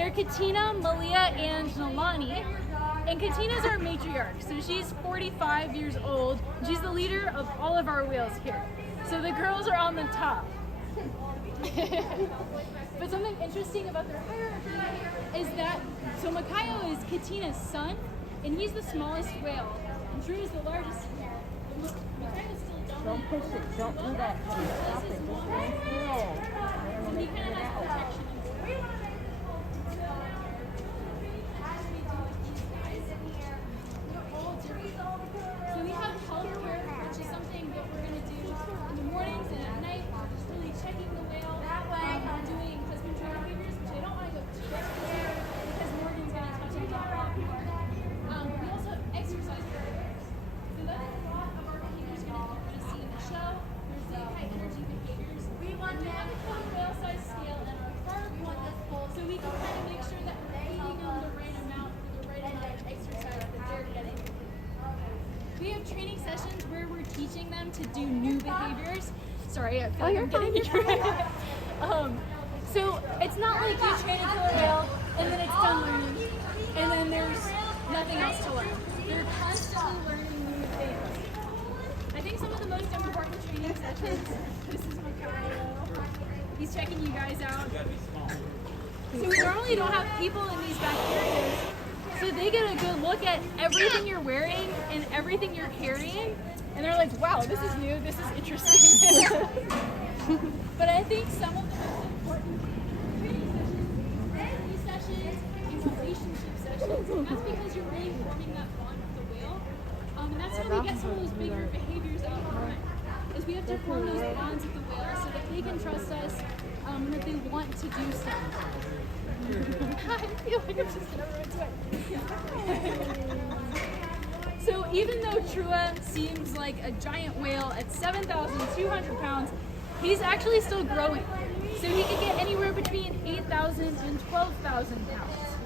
They're Katina, Malia, and Nalani. And Katina's our matriarch, so she's 45 years old. She's the leader of all of our whales here. So the girls are on the top. But something interesting about their hierarchy is that, so Makayo is Katina's son, and he's the smallest whale. And Drew is the largest whale. Makayo's still Don't push it. Don't do that. Stop it. Just stand still. and he kind of has protection. So we have healthcare, which is something that we're going to do in the mornings and at night. We're just really checking the whale. Doing husbandry behaviors, which I don't want to go too much into because Morgan's going to touch on that a lot more. We also have exercise behaviors. So that's a lot of our behaviors you're going to see in the show. There's the high energy behaviors. We have a total whale size scale in our park. So we can kind of make sure that we're feeding them the right amount for the right amount of exercise that they're getting. We have training sessions where we're teaching them to do new behaviors. Sorry, I feel like I'm getting so it's not like you train a killer whale and then it's done learning and then there's nothing else to learn. They're constantly learning new things. I think some of the most important training sessions, this is Makayo. He's checking you guys out. So we normally don't have people in these back areas, so they get a good look at everything you're wearing and everything you're carrying, and they're like, wow, this is new, this is interesting. But I think some of the most important training sessions and relationship sessions, and that's because you're really forming that bond with the whale. And that's how we get some of those bigger behaviors that you want, is we have to form those bonds with the whale so that they can trust us and that they want to do stuff. I feel like I'm just in everyone's way. So even though Trua seems like a giant whale at 7,200 pounds, he's actually still growing. So he could get anywhere between 8,000 and 12,000 pounds.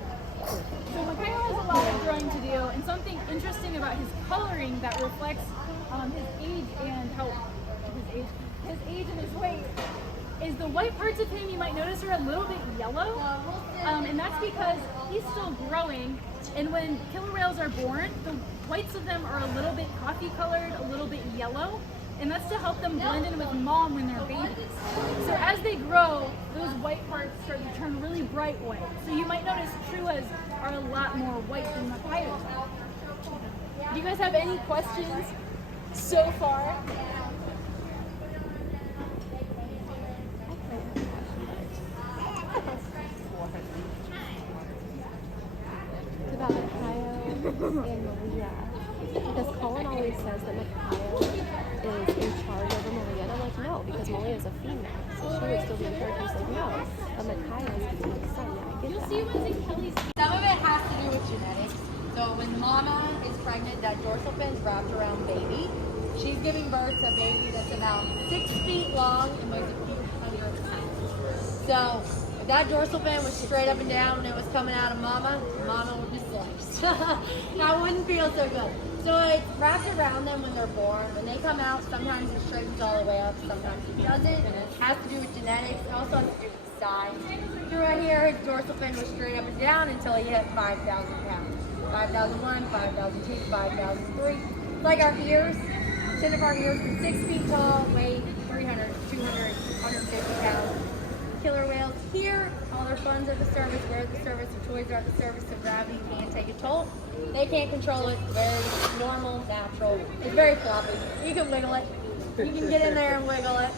So Makayo has a lot of growing to do, and something interesting about his coloring that reflects his age and his age and his weight is the white parts of him you might notice are a little bit yellow, and that's because he's still growing. And when killer whales are born, the whites of them are a little bit coffee colored, a little bit yellow, and that's to help them blend in with mom when they're babies. So as they grow, those white parts start to turn really bright white. So you might notice Truas are a lot more white than Makayo's. Do you guys have any questions so far? About Makayo and Malia, because Colin always says that Makayo is in charge over Malia, and I'm like, no, because Malia is a female, so she would still be in charge. He's like, no, but Makayo is Katina's son. Yeah, I get You'll that. see what's in Kelly's. Some of it has to do with genetics. So when mama is pregnant, that dorsal fin's wrapped around baby. She's giving birth to a baby that's about 6 feet long and weighs a few hundred pounds. So if that dorsal fin was straight up and down when it was coming out of mama would be sliced. That wouldn't feel so good. So it's wrapped around them when they're born. When they come out, sometimes it straightens all the way up, sometimes it doesn't. And it has to do with genetics. It also has to do with size. So right here, his dorsal fin was straight up and down until he hit 5,000 pounds. 5,001, 5,002, 5,003. Like our ears. 10 of our ears are 6 feet tall, weigh 300, 200, 150 pounds. Killer whales here, all their funds are at the service, we're at the service, their toys are at the service, so gravity can't take a toll. They can't control it. Very normal, natural. It's very floppy. You can wiggle it. You can get in there and wiggle it.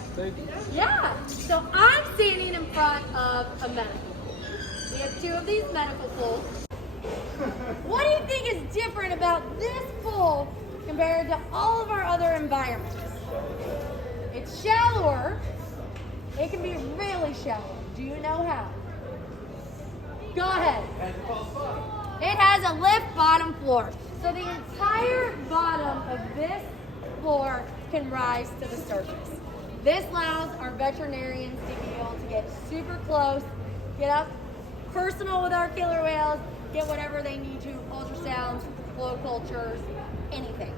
Yeah. So I'm standing in front of a medical pool. We have 2 of these medical pools. What do you think is different about this pool compared to all of our other environments? It's shallower. It can be really shallow. Do you know how? Go ahead. It has a lift bottom floor. So the entire bottom of this floor can rise to the surface. This allows our veterinarians to be able to get super close, get up personal with our killer whales, get whatever they need to, ultrasounds, flow cultures, anything.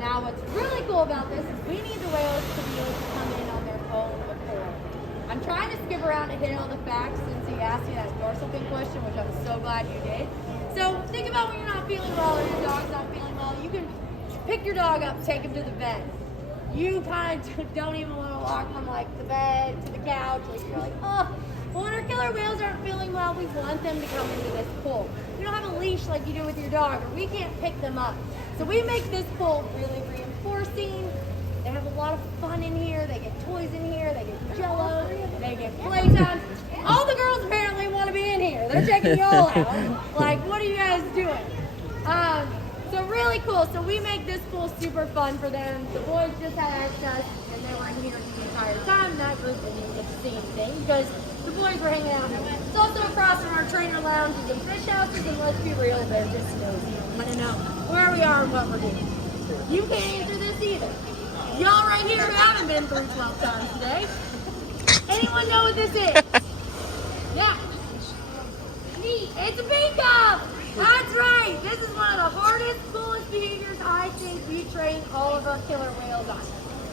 Now what's really cool about this is we need the whales to be able to come in on their own accord. I I'm trying to skip around and hit all the facts since he asked you that dorsal fin question, which I'm so glad you did. So think about when you're not feeling well or your dog's not feeling well. You can pick your dog up, take him to the vet. You kind of don't even want to walk from like the bed to the couch. Like you're like, oh. Well, when our killer whales aren't feeling well, we want them to come into this pool. You don't have a leash like you do with your dog, or we can't pick them up. So we make this pool really reinforcing. They have a lot of fun in here. They get toys in here. They get jello. They get playtime. All the girls apparently want to be in here. They're checking y'all out. Like, what are you guys doing? So really cool. So we make this pool super fun for them. The boys just had access, and they were in here the entire time. That group didn't get to see anything because the boys were hanging out. It's also across from our trainer lounges and fish houses, and let's be real, they're just nosy. Want to know where we are and what we're doing. You can't answer this either. Y'all right here who haven't been through 12 times today. Anyone know what this is? Yeah. It's a peacock. That's right. This is one of the hardest, coolest behaviors I think we train all of our killer whales on.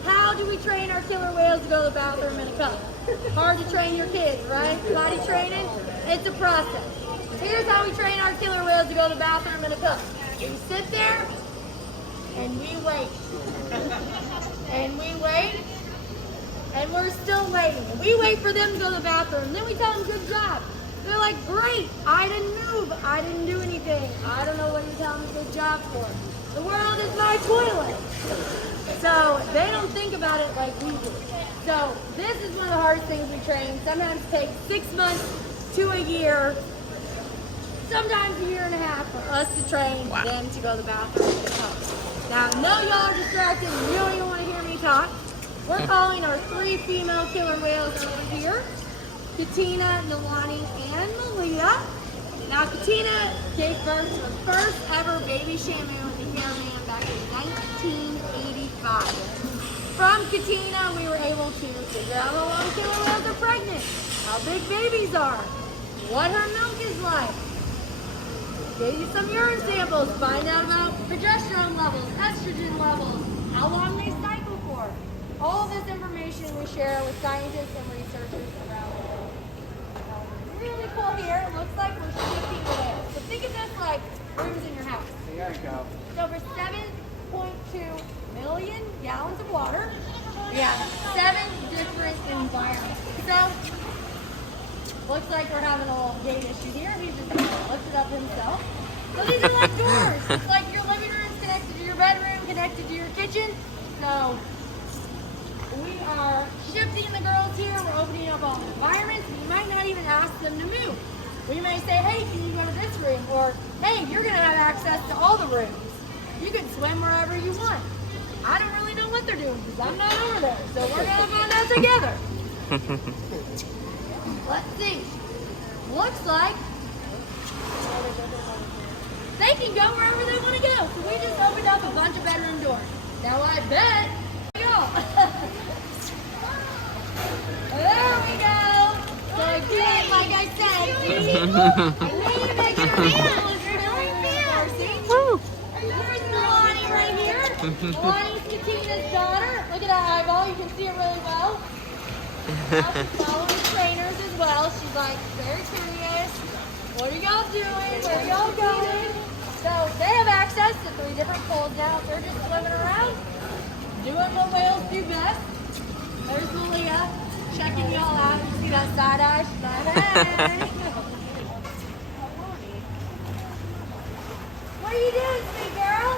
How do we train our killer whales to go to the bathroom in a cup? Hard to train your kids, right? Potty training, it's a process. Here's how we train our killer whales to go to the bathroom in a cup. We sit there and we wait. And we wait. And we're still waiting. We wait for them to go to the bathroom. Then we tell them, good job. They're like, great, I didn't move. I didn't do anything. I don't know what you're telling me good job for. The world is my toilet. So they don't think about it like we do. So this is one of the hardest things we train. Sometimes it takes 6 months to a year, sometimes a year and a half for us to train them to go to the bathroom. Now, I know y'all are distracted and you don't even want to hear me talk. We're calling our 3 female killer whales over here. Katina, Nalani, and Malia. Now, Katina gave birth to the first ever baby Shamu in the Hairman back in 1985. From Katina, we were able to figure out how long killer whales are pregnant, how big babies are, what her milk is like. Gave you some urine samples, find out about progesterone levels, estrogen levels, how long they cycle for. All this information we share with scientists and researchers around the world. Really cool here. It looks like we're shifting the whales. So think of this like rooms in your house. There you go. It's over 7.2 million gallons of water. We have 7 different environments. So looks like we're having a little gate issue here. He just looked it up himself. So these are like doors. It's like your living room is connected to your bedroom, connected to your kitchen. So we are shifting the girls here. We're opening up all the environments. We might not even ask them to move. We may say, hey, can you go to this room? Or, hey, you're going to have access to all the rooms. You can swim wherever you want. I don't really know what they're doing because I'm not over there. So we're going to find out together. Let's see. Looks like they can go wherever they want to go. So we just opened up a bunch of bedroom doors. Now I bet there we go. So again, like I said, I need to make sure people is really reinforcing. Here's Milani right here. Milani's Katina's daughter. Look at that eyeball. You can see it really well. Now she's following trainers as well. She's like very curious. What are y'all doing? Where are y'all going? So they have access to 3 different pools now. They're just swimming around, doing what whales do best. There's Malia checking y'all out. You see that side eye? She's like, hey. What are you doing, sweet girl?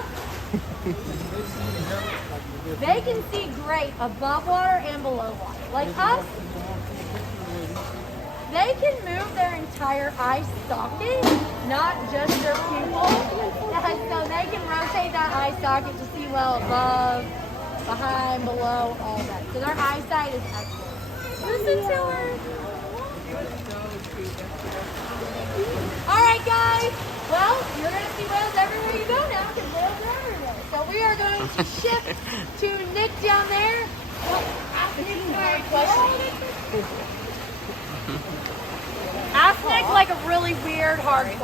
They can see great above water and below water. Like us, they can move their entire eye socket, not just their pupil. And so they can rotate that eye socket to see well above, behind, below, all that. So their eyesight is excellent. Listen to her. All right, guys. Well, you're going to see whales everywhere you go now because whales are everywhere. So we are going to shift to Nick down there. Ask Nick like a really weird, hard question.